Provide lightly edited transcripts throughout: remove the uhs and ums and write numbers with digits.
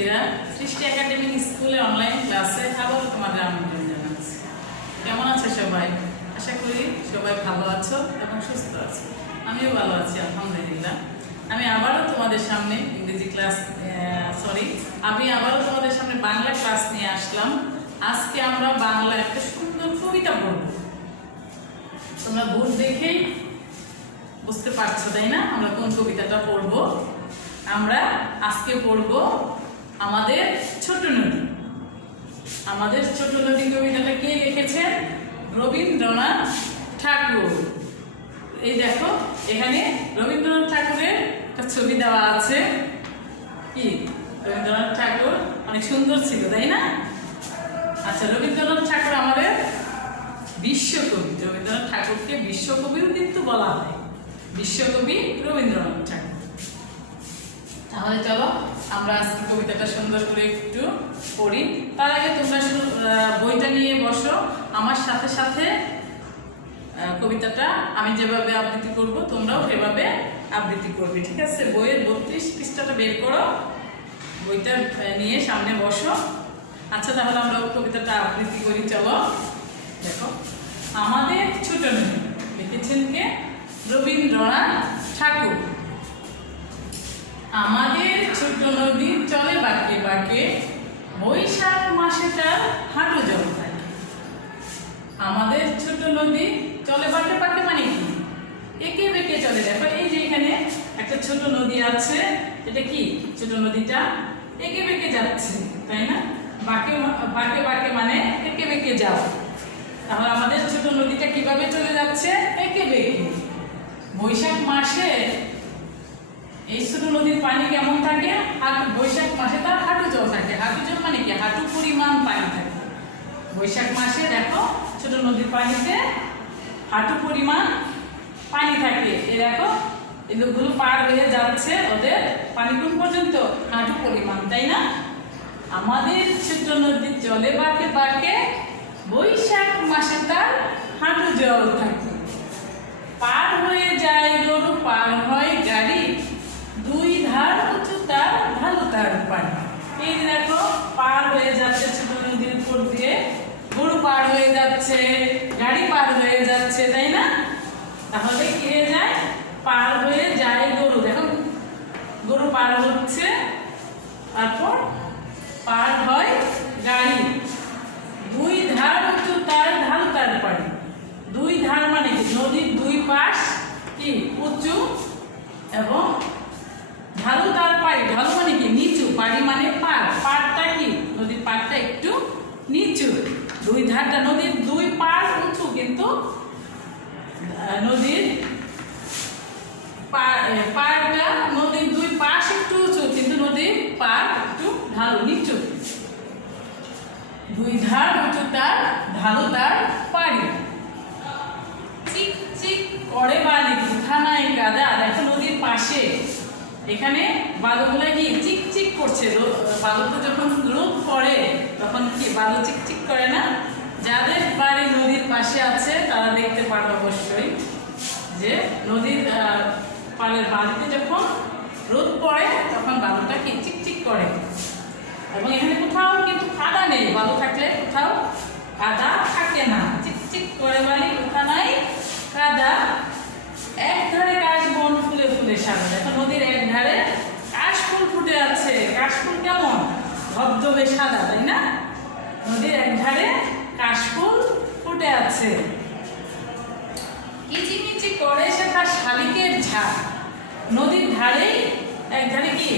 শিক্ষার্থীরা, সৃষ্টি একাডেমিক স্কুলে অনলাইন ক্লাসে আবারও তোমাদের আমন্ত্রণ জানাচ্ছি। কেমন আছো সবাই? আশা করি সবাই ভালো আছো এবং সুস্থ আছো। আমিও ভালো আছি আলহামদুলিল্লাহ। আমি আবারও তোমাদের সামনে তোমাদের সামনে বাংলা ক্লাস নিয়ে আসলাম। আজকে আমরা বাংলা একটা সুন্দর কবিতা পড়ব। তোমরা বোর্ড দেখেই বুঝতে পারছো তাই না আমরা কোন কবিতাটা পড়ব। আমরা আজকে পড়ব আমাদের ছোট নদী। আমাদের ছোট নদী কবিতাটা কে লিখেছেন? রবীন্দ্রনাথ ঠাকুর। এই দেখো এখানে রবীন্দ্রনাথ ঠাকুরের একটা ছবি দেওয়া আছে। কি রবীন্দ্রনাথ ঠাকুর অনেক সুন্দর ছিল তাই না? আচ্ছা, রবীন্দ্রনাথ ঠাকুর আমাদের বিশ্বকবি। রবীন্দ্রনাথ ঠাকুরকে বিশ্বকবিও কিন্তু বলা হয়, বিশ্বকবি রবীন্দ্রনাথ ঠাকুর। তাহলে চলো আমরা আজকে কবিতাটা সুন্দর করে একটু পড়ি। তার আগে তোমরা বইটা নিয়ে বসো, আমার সাথে সাথে কবিতাটা আমি যেভাবে আবৃত্তি করব তোমরাও সেভাবে আবৃত্তি করবে, ঠিক আছে? বইয়ের 32 পৃষ্ঠাটা বের করো, বইটা নিয়ে সামনে বসো। আচ্ছা, তাহলে আমরা কবিতাটা আবৃত্তি করি। চলো দেখো, আমাদের ছোট নদী লিখেছেন কে? রবীন্দ্রনাথ ঠাকুর। আমাদের ছোট নদী চলে বাঁকে বাঁকে, বৈশাখ মাসে তার হাঁটু জল থাকে। আমাদের ছোট নদী চলে বাঁকে বাঁকে মানে কি? একে বেঁকে চলে। দেখো এই যে এখানে একটা ছোট নদী আছে, এটা কি ছোট নদীটা একে বেঁকে যাচ্ছে তাই না? বাঁকে বাঁকে বাঁকে মানে একে বেঁকে যাও। তাহলে আমাদের ছোট নদীটা কিভাবে চলে যাচ্ছে? একে বেঁকে। বৈশাখ মাসে এই ছোট নদীর পানি কেমন থাকে? বৈশাখ মাসে তার হাঁটু জল থাকে। হাঁটু জল মানে কি? হাঁটু পরিমাণ পানি থাকে বৈশাখ মাসে। দেখো ছোট নদীর পানিতে হাঁটু পরিমাণ পানি থাকে। এই দেখো এই লোকগুলো পার হয়ে যাচ্ছে, ওদের পানি কোন পর্যন্ত? হাঁটু পরিমাণ, তাই না? আমাদের ছোট নদী জলে বাঁকে বাঁকে, বৈশাখ মাসে তার হাঁটু জল থাকে। পার হয়ে যায় গরু, পার হয় গাড়ি, দুই ধার উঁচু তার ভালো তার পানি। এই দেখো পার হয়ে যাচ্ছে ছোট নদীর উপর দিয়ে, গরু পার হয়ে যাচ্ছে, গাড়ি পার হয়ে যাচ্ছে, তাই না? তাহলে কি হয়ে যায়? পার হয়ে যায় গরু। দেখো গরু পার হচ্ছে, তারপর পার হয় গাড়ি, দুই ধার উঁচু তার ঢালু তার পানি। দুই ধার মানে কি? নদীর দুই পাশ কি উঁচু এবং ঢালু তার পাড়ি। ঢালু মানে কি? নিচু। পাড়ি মানে পাড়। পাড়টা কি? নদীর পাড়টা একটু নিচু। দুই ধারটা নদীর দুই পাড় উঁচু, কিন্তু নদীর পাড়টা নদীর দুই পাশ একটু উঁচু, কিন্তু নদীর পাড় একটু ঢালু নিচু। দুই ধার উঁচু তার ঢালু তার পাড়ি, চিক চিক করে বালি কোথা নাই কাদা। দেখো নদীর পাশে এখানে বালুগুলা কি চিকচিক করছে। বালুতে যখন রোদ পড়ে তখন কি বালু চিকচিক করে না? যাদের বাড়ি নদীর পাশে আছে তারা দেখতে পারবে অবশ্যই যে নদীর পাড়ের বালুতে যখন রোদ পড়ে তখন বালুটা কি চিকচিক করে। এবং এখানে কোথাও কিন্তু কাদা নেই, বালু থাকলে কোথাও কাদা থাকে না। চিকচিক করে বালি কোথা নাই কাদা, এক ধারে কাশ বন ফুলে ফুলে সাদা। দেখো নদীর এক ধারে কাশফুল ফুটে আছে। কাশফুল কেমন? ধবধবে সাদা, তাই না? নদীর এক ধারে কাশফুল ফুটে আছে। কিচিমিচি করে সেটা শালিকের ঝাঁক। নদীর ধারেই এক ধারে কি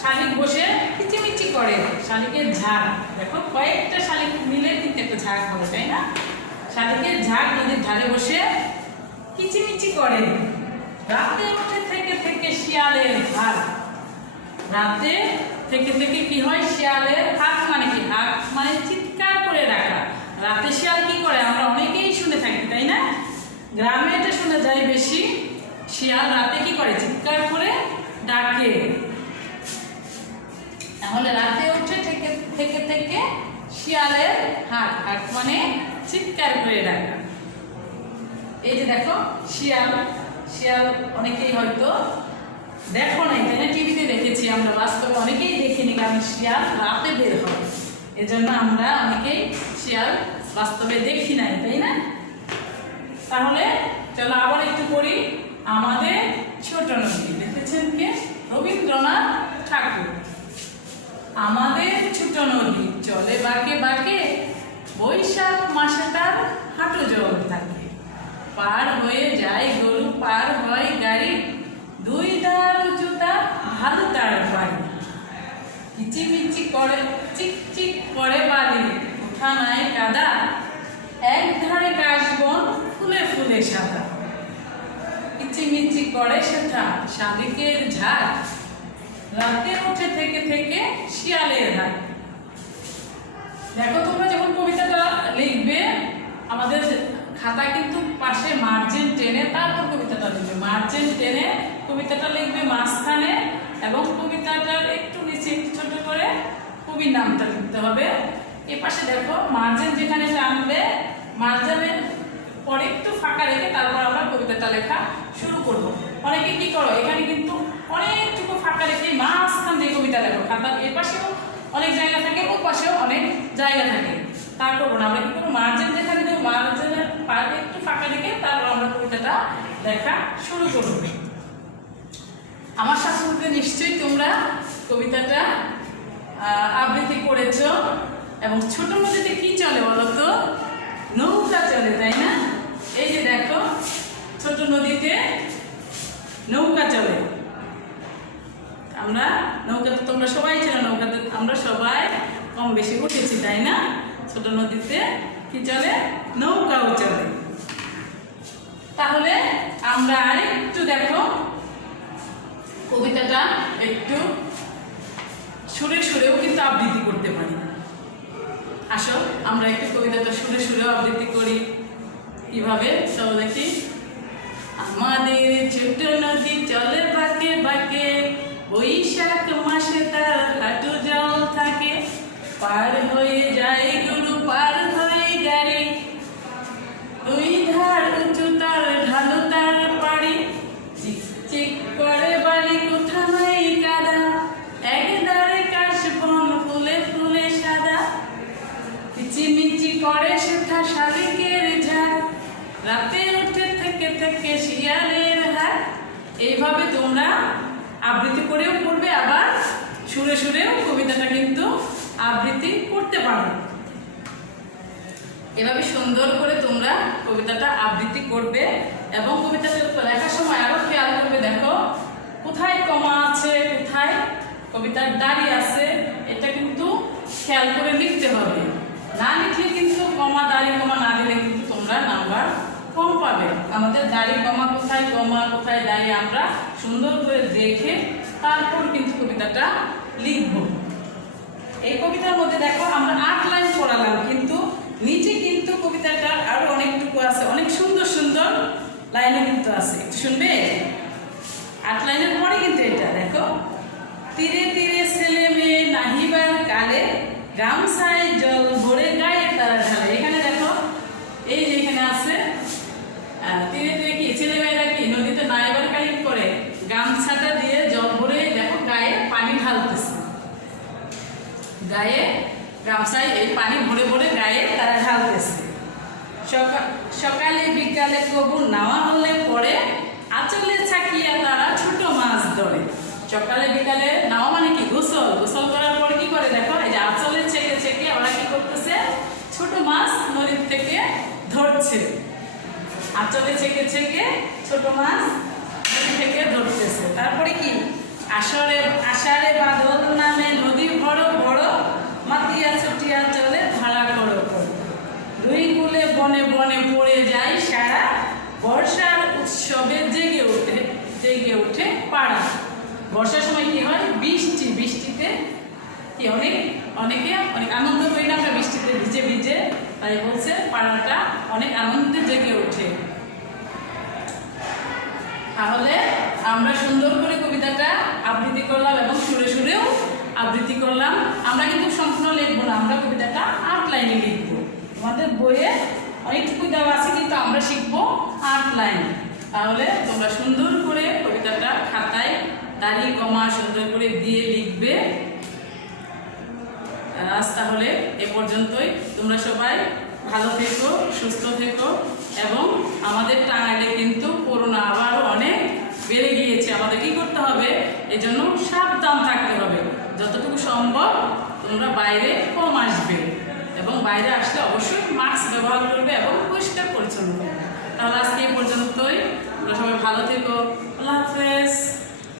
শালিক বসে কিচিমিচি করে, শালিকের ঝাঁক। দেখো কয়েকটা শালিক মিলে কিন্তু একটা ঝাঁক হবে, তাই না? শালিকের ঝাঁক নদীর ধারে বসে কিচিমিচি করে। রাতে উঠে থেকে থেকে শিয়ালের হাক। রাতে থেকে থেকে কি হয়? শিয়ালের হাক মানে কি? হাক মানে চিৎকার করে ডাকা। রাতে শিয়াল কি করে? আমরা অনেকেই শুনে থাকি, তাই না? গ্রামে এটা শোনা যায় বেশি। শিয়াল রাতে কি করে? চিৎকার করে ডাকে। তাহলে রাতে উঠে থেকে থেকে থেকে শিয়ালের হাক। হাক মানে চিৎকার করে ডাকা। এই যে দেখো শিয়াল, শিয়াল অনেকেই হয়তো দেখো না, এখানে টিভিতে দেখেছি আমরা, বাস্তবে অনেকেই দেখিনি কারণ শিয়াল রাতে বের হয়, এজন্য আমরা অনেকেই শিয়াল বাস্তবে দেখি নাই, তাই না? তাহলে চলো আবার একটু পড়ি। আমাদের ছোট নদী লিখেছেন কে? রবীন্দ্রনাথ ঠাকুর। আমাদের ছোট নদী চলে বাঁকে বাঁকে, বৈশাখ মাসে তার হাঁটু জল থাকে। পার হয়ে যায় গরু, পার হয় গাড়ি, দুই ধার উঁচু তার ঢালু তার বাড়ি। কিচিমিচি করে চিকচিক করে বালি, উঠা নাই কাদা, এক ধারে কাশবন ফুলে ফুলে সাদা। কিচিমিচি করে সেথা শালিকের ঝাঁক, রাতে উঠে থেকে থেকে শিয়ালের হাট। দেখো তোমরা যখন কবিতাটা লিখবে, আমাদের খাতা কিন্তু পাশে মার্জিন টেনে তারপর কবিতাটা লিখবে। মার্জিন টেনে কবিতাটা লিখবে মাঝখানে, এবং কবিতাটার একটু নিচে একটু ছোট করে কবির নামটা লিখতে হবে। এই পাশে দেখো মার্জিন যেখানে টানবে, মার্জিনের পরে একটু ফাঁকা রেখে তারপর আমরা কবিতাটা লেখা শুরু করব। অনেকে কি করো, এখানে কিন্তু অনেকটুকু ফাঁকা রেখে মাঝখান দিয়ে কবিতা লেখো। খাতার এ পাশেও অনেক জায়গা থাকে, ও পাশেও অনেক জায়গা থাকে। তা করবো না, আমরা কি করবো, মার্জিন যেখানে দেবো মার্জিনের পাশে একটু ফাঁকা রেখে তারপর আমরা কবিতাটা লেখা শুরু করবো। আমার সাথে নিশ্চয়ই তোমরা কবিতাটা আবৃত্তি করেছো। এবং ছোট নদীতে কি চলে বলো তো? নৌকা চলে, তাই না? এই যে দেখো ছোট নদীতে নৌকা চলে। আমরা নৌকাতে, তোমরা সবাই ছিল নৌকাতে, আমরা সবাই কম বেশি উঠেছি, তাই না? ছোট নদীতে কি চলে? নৌকাও চলে। তাহলে আমরা আরেকটু দেখো কবিতাটা একটু সুরে সুরেও কিন্তু আবৃত্তি করতে পারি। আসো আমরা একটু কবিতাটা সুরে সুরেও আবৃত্তি করি। কিভাবে চলো দেখি। আমাদের ছোট নদী চলে বাঁকে বাঁকে, বৈশাখ মাসে তার হাঁটু জল থাকে। পার হয়ে যায় গরু, পার হয়ে গাড়ি, দুই ধার উঁচু তার ঢালু তার পাড়ি। চিক চিক করে বালি, কোথা নাই কাদা, এক ধারে কাশবন ফুলে ফুলে সাদা। কিচিমিচি করে সেথা শালিকের ঝাঁক, রাতে উঠে থেকে থেকে শিয়ালের হাট। এইভাবে তোমরা আবৃত্তি করেও পড়বে, আবার সুরে সুরেও কবিতাটা কিন্তু আবৃত্তি করতে পারো। এভাবে সুন্দর করে তোমরা কবিতাটা আবৃত্তি করবে, এবং কবিতাটা লেখার সময় আরো খেয়াল করবে, দেখো কোথায় কমা আছে, কোথায় কবিতার দাড়ি আছে, এটা কিন্তু খেয়াল করে লিখতে হবে। না লিখলে কিন্তু কমা দাড়ি কমা না দিলে কিন্তু তোমরা নাম্বার কম পাবে। আমাদের দাড়ি কমা কোথায় দাড়ি আমরা সুন্দর করে দেখে তারপর কিন্তু কবিতাটা লিখব। এই কবিতার মধ্যে দেখো আমরা 8 লাইন পড়ালাম, কিন্তু নিচে কিন্তু কবিতাটা আরো অনেকটুকু আছে, অনেক সুন্দর সুন্দর লাইনও কিন্তু আছে। একটু শুনবে? 8 লাইনের পরে কিন্তু এটা দেখো। তীরে তীরে ছেলে মেয়ে নাহিবার কালে, গামছায় জল ভরে গায়ে তারা ঢালে। এখানে দেখো এই যে এখানে আছে তীরে তীরে কি ছেলে মেয়েরা কি নদীতে নাইবার কালে করে গামছাটা দিয়ে জল ভরে দেখো গায়ে পানি ঢালতেছে। গায়ে গামছায় এই পানি ভরে ভরে গায়ে তারা ঢালতেছে। সকালে বিকালে কবু নাওয়া হলে পরে, আঁচলে ছাকিয়া তারা ছোট মাছ ধরে। সকালে বিকালে নাওয়া মানে কি? গোসল। গোসল করার পরে কি করে দেখো, এই যে আঁচলে ছেকে ছেকে ওরা কি করতেছে? ছোট মাছ নদীর থেকে ধরছে। আঁচলে ছেকে ছেকে ছোট মাছ নদী থেকে ধরতেছে। তারপরে কি? আষাঢ়ে বাদল নামে নদী বড় বড়, মাতিয়া ছুটিয়া চলে ধারা করো করো। দুই কূলে বনে বনে পড়ে যায় সারা, বর্ষার উৎসবে জেগে ওঠে পাড়া। বর্ষার সময় কি হয়? বৃষ্টিতে কি অনেকে অনেক আনন্দ করি না আমরা বৃষ্টিতে ভিজে ভিজে, তাই বলছে পাড়াটা অনেক আনন্দে জেগে ওঠে। তাহলে আমরা সুন্দর করে কবিতাটা আবৃত্তি করলাম এবং সুরে সুরেও আবৃত্তি করলাম। আমরা কিন্তু সম্পূর্ণ লিখবো না, আমরা কবিতাটা 8 লাইনে লিখবো। আমাদের বইয়ে অনেকটুকু দেওয়া আছে, কিন্তু আমরা শিখবো 8 লাইন। তাহলে তোমরা সুন্দর করে কবিতাটা খাতায় দাড়ি কমা সুন্দর করে দিয়ে লিখবে। আজ তাহলে এ পর্যন্তই। তোমরা সবাই ভালো থেকো, সুস্থ থেকো এবং আমাদের টাঙ্গাইলে কিন্তু করোনা আবার অনেক বেড়ে গিয়েছে। আমাদের কি করতে হবে? এজন্য সাবধান থাকতে হবে। যতটুকু সম্ভব তোমরা বাইরে কম আসবে এবং বাইরে আসলে অবশ্যই মাস্ক ব্যবহার করবে এবং পরিষ্কার পরিচ্ছন্ন করবে। তাহলে আজকে এই পর্যন্তই। তোমরা সবাই ভালো থেকো। আল্লাহ হাফেজ।